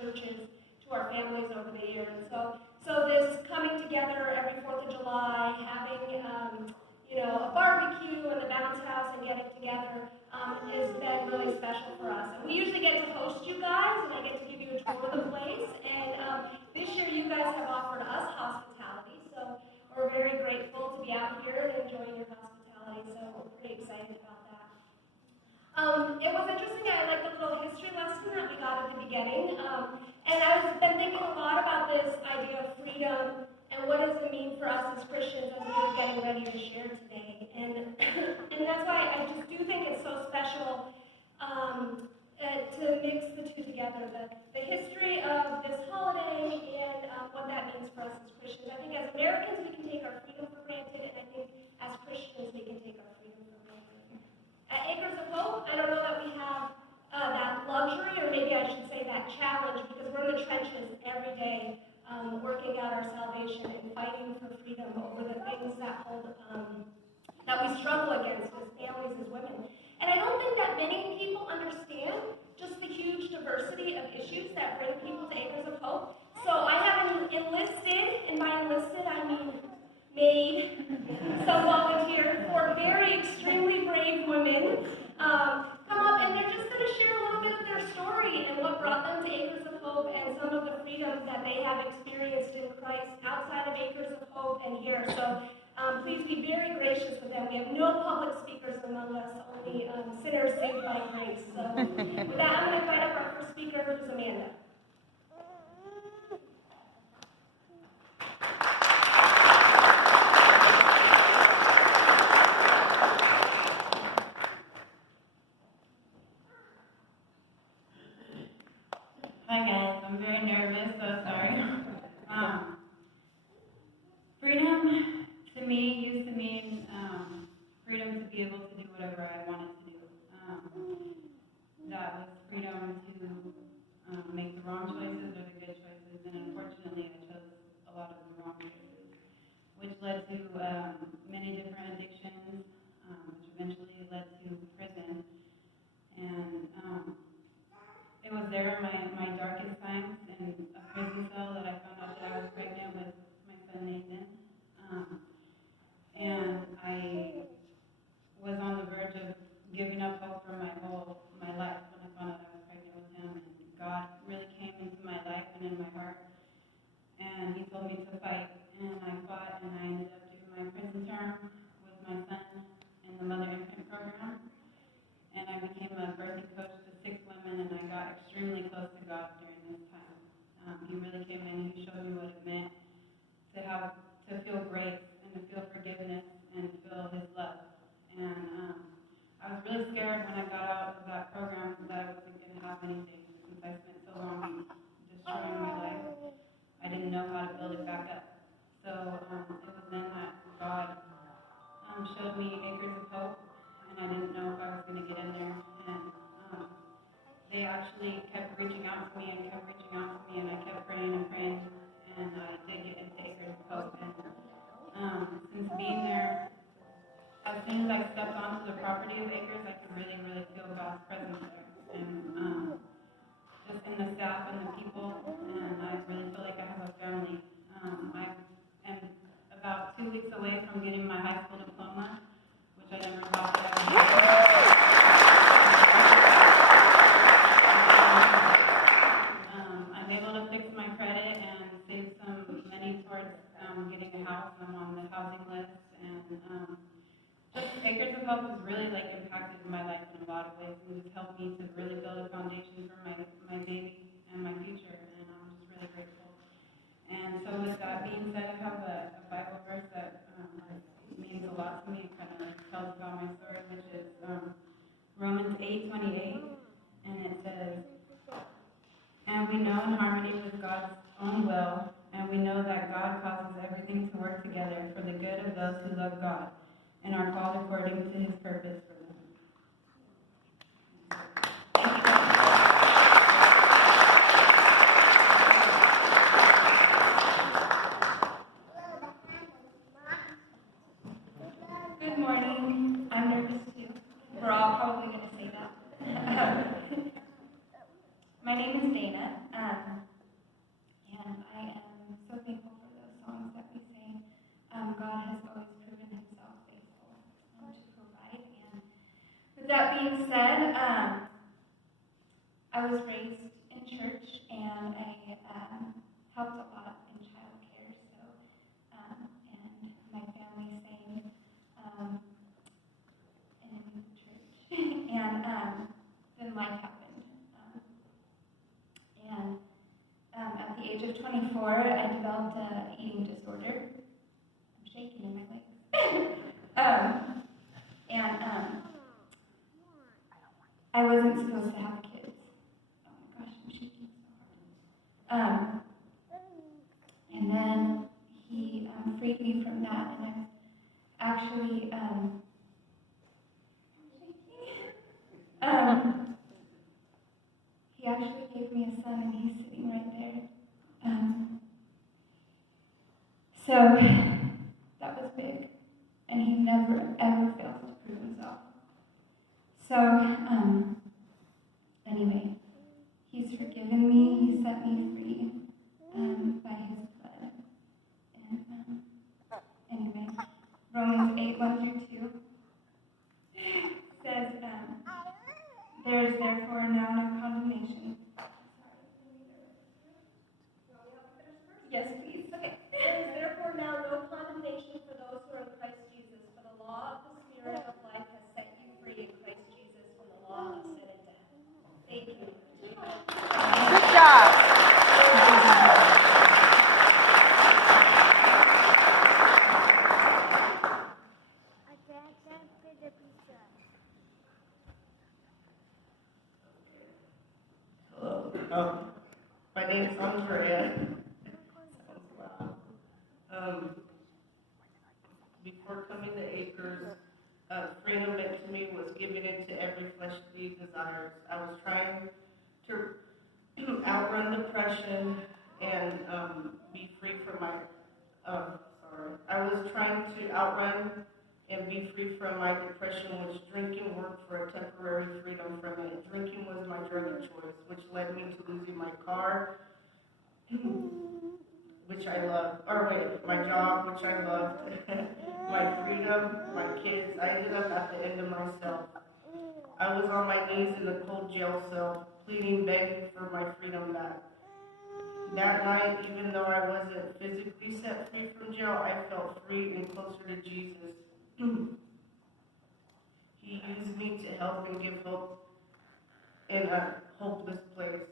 churches to our families over the years. So this coming together every 4th of July, having a barbecue in the bounce house and getting together has been really special for us. And we usually get to host you guys, and I get to give you a tour of the place. And this year you guys have offered us hospitality, so we're very grateful to be out here and enjoying your hospitality. So we're pretty excited about that. It was interesting. I liked the little history lesson that we got at the beginning. And I've been thinking a lot about this idea of freedom and what does it mean for us as Christians as we were getting ready to share today. And that's why I just do think it's so special to mix the two together, the history of this holiday and what that means for us as Christians. I think as Americans we can take our freedom for granted, and I think as Christians we can take our freedom for granted. At Acres of Hope, I don't know that we have that luxury, or maybe I should say that challenge, because we're in the trenches every day working out our salvation and fighting for freedom over the things that we struggle against as families, as women. And I don't think that many people understand just the huge diversity of issues that bring people to Acres of Hope. So I have enlisted, and by enlisted I mean made some volunteers for very extremely brave women come up, and they're just going to share a little bit of their story and what brought them to Acres of Hope and some of the freedoms that they have experienced in Christ outside of Acres of Hope and here. So please be very gracious with them. We have no public speakers among us, only sinners saved by grace. So with that, I'm going to invite up our first speaker, who's Amanda. Hi guys, I'm very nervous, so sorry. Freedom to me used to mean freedom to be able to do whatever I wanted to do. That was freedom to make the wrong choices or the good choices, and unfortunately I chose a lot of the wrong choices, which led to many different addictions, which eventually led to prison. And it was there in my darkest times in a prison cell that I found out that I was pregnant with my son Nathan. And I was on the verge of giving up hope for my life when I found out I was pregnant with him. And God really came into my life and in my heart. And he told me to fight. And I fought, and I ended up doing my prison term with my son in the mother infant program. And I became a birthing coach to 6 women, and I got extremely close to God during this time. He really came in and he showed me what it meant to feel grace and to feel forgiveness and feel his love. And I was really scared when I got out of that program that I wasn't going to have anything, since I spent so long destroying my life. I didn't know how to build it back up. So it was then that God showed me Acres of Hope, and I didn't know if I was going to get in there. And they actually kept reaching out to me and kept reaching out to me, and I kept praying and praying, and I did get into Acres of Hope. And since being there, as soon as I stepped onto the property of Acres, I could really, really feel God's presence there. And just in the staff and the people, and I really feel like I have a family. I am about 2 weeks away from getting my high school diploma, which I never thought that I would get. I'm able to fix my credit and save some money towards getting a house. I'm on the housing list, and just Acres of Hope has really impacted my life in a lot of ways, and just helped me to really build a foundation for my baby and my future, and I'm just really grateful. And so with that being said, I have a Bible verse that means a lot to me. It kind of tells about my story, which is Romans 8:28, and it says, "And we know in harmony with God's own will, and we know that God causes everything to work together for the good of those who love God and are called according to his purpose for them." Good morning. I'm nervous too. We're all probably going to say that. My name is Dana. Maria, and I am so thankful for those songs that we sang. God has always proven himself faithful to provide. And with that being said, I was raised in church, and I helped a lot in childcare. So, and my family sang in church, and then life happened. And at the age of 24, I developed an eating disorder. I'm shaking in my legs. And I wasn't supposed to have kids. Oh my gosh, I'm shaking so hard. And then he freed me from that, and I actually he actually gave me a son, and he's sitting right there. So that was big, and he never ever fails to prove himself. So anyway, he's forgiven me. He set me free by his blood. And anyway, Romans 8:1-2 says, "There is therefore now no condemnation." Yes, please. Okay. There is therefore now no condemnation for those who are in Christ Jesus, for the law of the Spirit of life has set you free in Christ Jesus from the law of sin and death. Thank you. Good job. Hello. My name is Andrea. Sounds loud. Before coming to Acres, freedom meant to me was giving in to every fleshly desires. I was trying to outrun depression and be free from my. I was trying to outrun and be free from my depression, which drinking worked for a temporary freedom from it. Drinking was my drug of choice, which led me to losing my car, which I loved, my job, which I loved, my freedom, my kids. I ended up at the end of myself. I was on my knees in a cold jail cell, pleading, begging for my freedom back. That night, even though I wasn't physically set free from jail, I felt free and closer to Jesus. He used me to help and give hope in a hopeless place.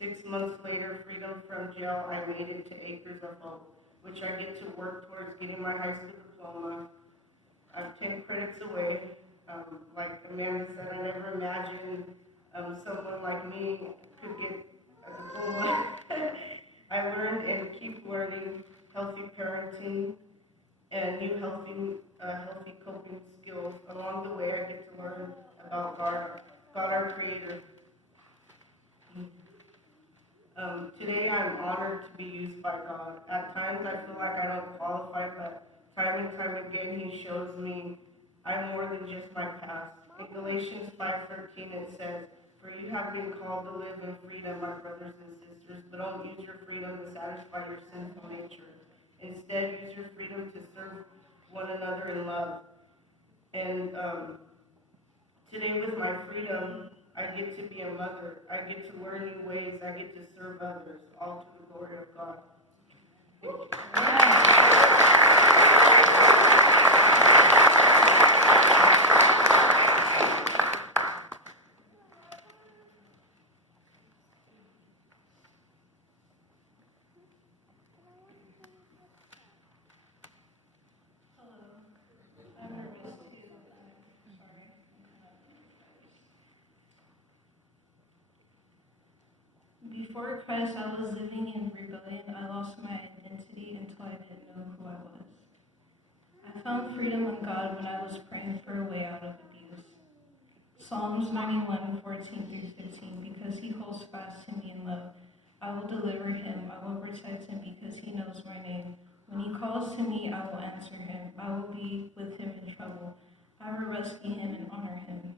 6 months later, freedom from jail, I made it to Acres of Hope, which I get to work towards getting my high school diploma. I'm 10 credits away. Like Amanda said, I never imagined someone like me could get a diploma. I learned and keep learning healthy parenting and new healthy coping skills. Along the way, I get to learn about God our Creator. Today, I'm honored to be used by God. At times, I feel like I don't qualify, but time and time again, He shows me I'm more than just my past. In Galatians 5:13, it says, "For you have been called to live in freedom, my brothers and sisters, but don't use your freedom to satisfy your sinful nature. Instead, use your freedom to serve one another in love." And today, with my freedom, I get to be a mother. I get to learn new ways. I get to serve others, all to the glory of God. Thank you. Before Christ, I was living in rebellion. I lost my identity until I didn't know who I was. I found freedom in God when I was praying for a way out of abuse. Psalms 91:14-15, because He holds fast to me in love. I will deliver Him. I will protect Him because He knows my name. When He calls to me, I will answer Him. I will be with Him in trouble. I will rescue Him and honor Him.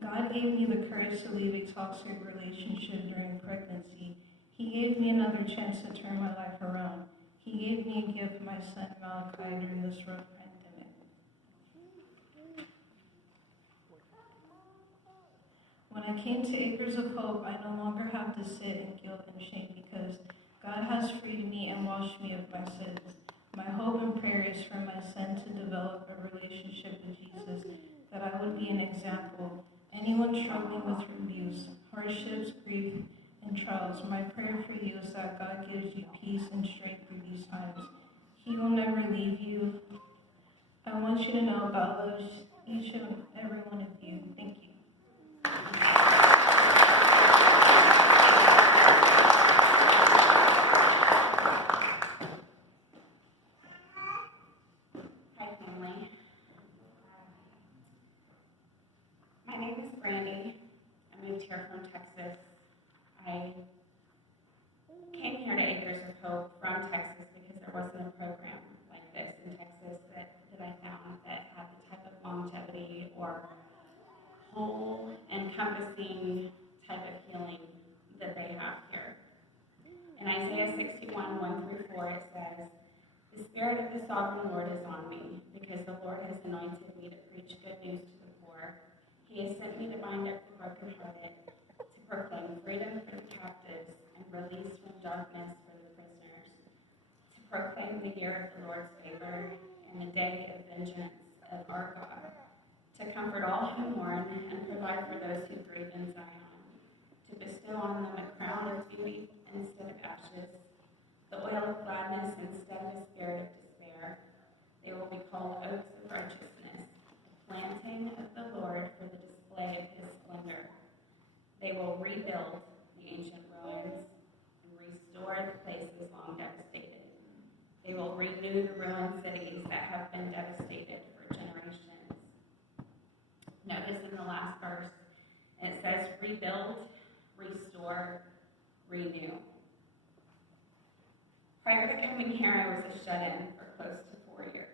God gave me the courage to leave a toxic relationship during pregnancy. He gave me another chance to turn my life around. He gave me a gift, my son Malachi, during this rough pandemic. When I came to Acres of Hope, I no longer have to sit in guilt and shame because God has freed me and washed me of my sins. My hope and prayer is for my son to develop a relationship with Jesus, that I would be an example. Anyone struggling with abuse, hardships, grief, and trials, my prayer for you is that God gives you peace and strength through these times. He will never leave you. I want you to know God loves each and every one of you. Thank you. Hi, family. My name is Brandy. I moved here from Texas. I came here to Acres of Hope from Texas because there wasn't a program like this in Texas that I found that had the type of longevity or whole encompassing type of healing that they have here. In Isaiah 61, 1-4, it says, "The Spirit of the Sovereign Lord is on me, because the Lord has anointed me to preach good news to the poor. He has sent me to bind up the brokenhearted, to proclaim freedom for the captives and release from darkness for the prisoners, to proclaim the year of the Lord's favor and the day of vengeance of our God, to comfort all who mourn and provide for those who grieve in Zion, to bestow on them a crown of beauty instead of ashes, the oil of gladness instead of a spirit of despair. They will be called oaks of righteousness, a planting of the Lord for the display of his splendor. They will rebuild the ancient ruins and restore the places long devastated. They will renew the ruined cities that have been devastated for generations." Notice in the last verse, it says rebuild, restore, renew. Prior to coming here, I was a shut-in for close to 4 years.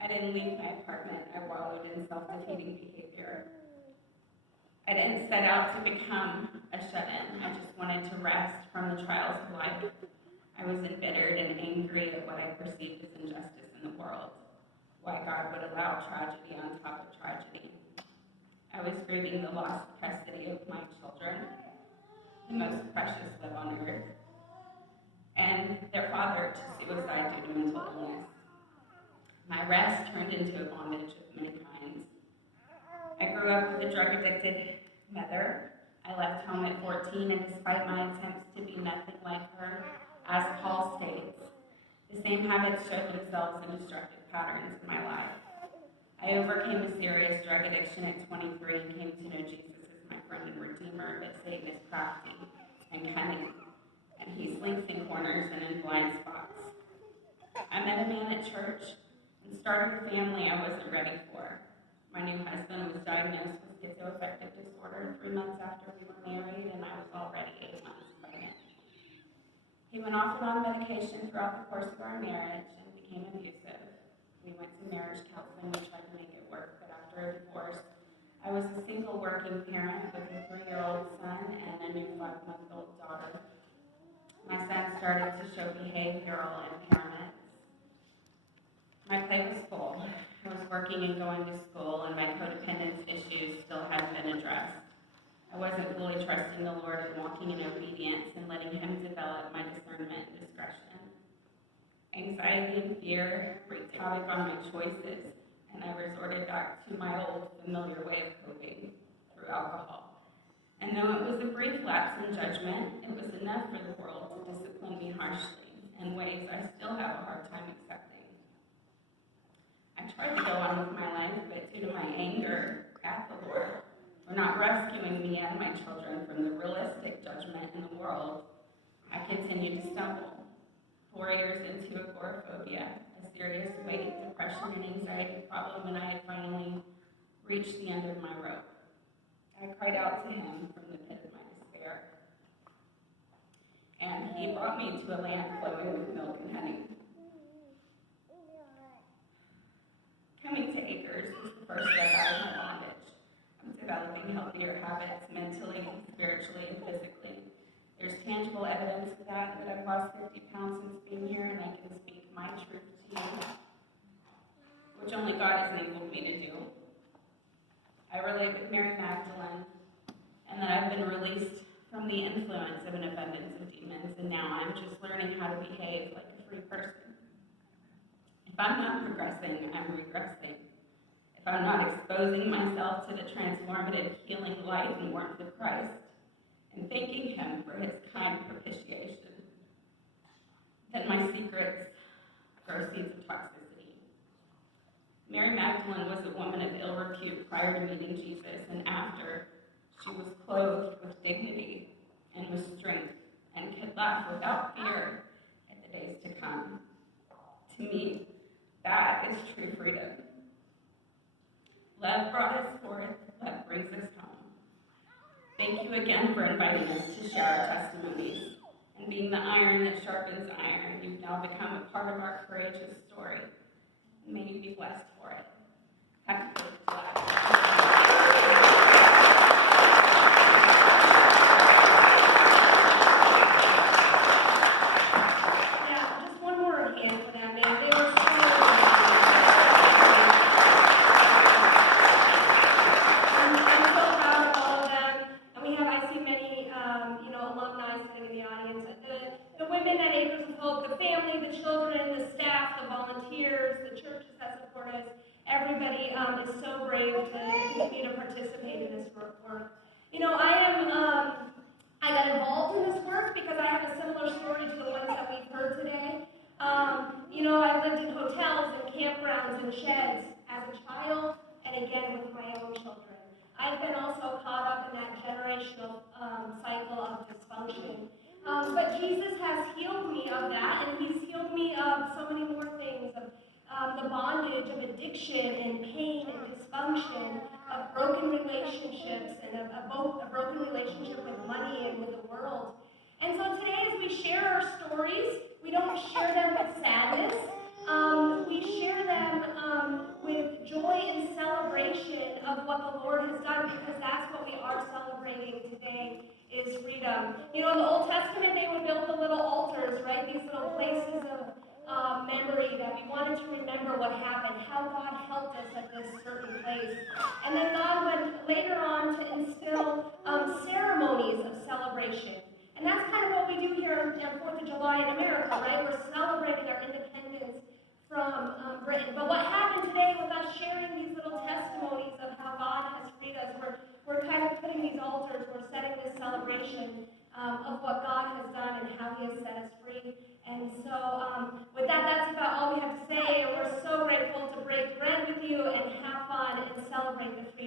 I didn't leave my apartment. I wallowed in self-defeating behavior. I didn't set out to become a shut-in. I just wanted to rest from the trials of life. I was embittered and angry at what I perceived as injustice in the world, why God would allow tragedy on top of tragedy. I was grieving the loss of custody of my children, the most precious live on earth, and their father to suicide due to mental illness. My rest turned into a bondage of many kinds. I grew up with a drug-addicted mother. I left home at 14, and despite my attempts to be nothing like her, as Paul states, the same habits showed themselves in destructive patterns in my life. I overcame a serious drug addiction at 23 and came to know Jesus as my friend and redeemer, but Satan is crafty and cunning, and he slinks in corners and in blind spots. I met a man at church and started a family I wasn't ready for. My new husband was diagnosed with schizoaffective disorder 3 months after we were married, and I was already 8 months pregnant. He went off and on medication throughout the course of our marriage and became abusive. We went to marriage counseling. We tried to make it work, but after a divorce, I was a single working parent with a 3-year-old son and a new 5-month-old daughter. My son started to show behavioral impairments. My plate was full. I was working and going to school, and my codependence issues still hadn't been addressed. I wasn't fully trusting the Lord and walking in obedience and letting him develop my discernment and discretion. Anxiety and fear wreaked havoc on my choices, and I resorted back to my old familiar way of coping through alcohol. And though it was a brief lapse in judgment, it was enough for the world to discipline me harshly in ways I still have a hard time accepting. I tried to go on with my life, but due to my anger at the Lord for not rescuing me and my children from the realistic judgment in the world, I continued to stumble. 4 years into agoraphobia, a serious weight, depression, and anxiety problem, and I had finally reached the end of my rope. I cried out to him from the pit of my despair. and he brought me to a land flowing with milk and honey. Coming to Acres was the first step out of my bondage. I'm developing healthier habits mentally, spiritually, and physically. There's tangible evidence of that I've lost 50 pounds since being here, and I can speak my truth to you, which only God has enabled me to do. I relate with Mary Magdalene, and that I've been released from the influence of an abundance of demons, and now I'm just learning how to behave like a free person. If I'm not progressing, I'm regressing. If I'm not exposing myself to the transformative, healing light and warmth of Christ, and thanking Him for His kind propitiation, then my secrets grow seeds of toxicity. Mary Magdalene was a woman of ill repute prior to meeting Jesus, and after, she was clothed with dignity and with strength, and could laugh without fear at the days to come. To me, that is true freedom. Love brought us forth, love brings us home. Thank you again for inviting us to share our testimonies. And being the iron that sharpens iron, you've now become a part of our courageous story. May you be blessed for it. Happy 4th of July. Everybody is so brave to continue to participate in this work. I got involved in this work because I have a similar story to the ones that we've heard today. I lived in hotels and campgrounds and sheds as a child, and again with my own children. I've been also caught up in that generational cycle of dysfunction. But Jesus has healed me of that, and He's healed me of so many more things, of the bondage of addiction and pain and dysfunction, of broken relationships, and a broken relationship with money and with the world. And so today, as we share our stories, we don't share them with sadness. We share them with joy and celebration of what the Lord has done, because that's what we are celebrating today, is freedom. In the Old Testament, they would build the little altars, right? These little places of memory that we wanted to remember what happened, how God helped us at this certain place. And then God went later on to instill ceremonies of celebration. And that's kind of what we do here on 4th of July in America, right? We're celebrating our independence from Britain. But what happened today with us sharing these little testimonies of how God has freed us, we're kind of putting these altars, we're setting this celebration of what God has done and how He has set us free. And so with that, that's about all we have to say. And we're so grateful to break bread with you and have fun and celebrate the freedom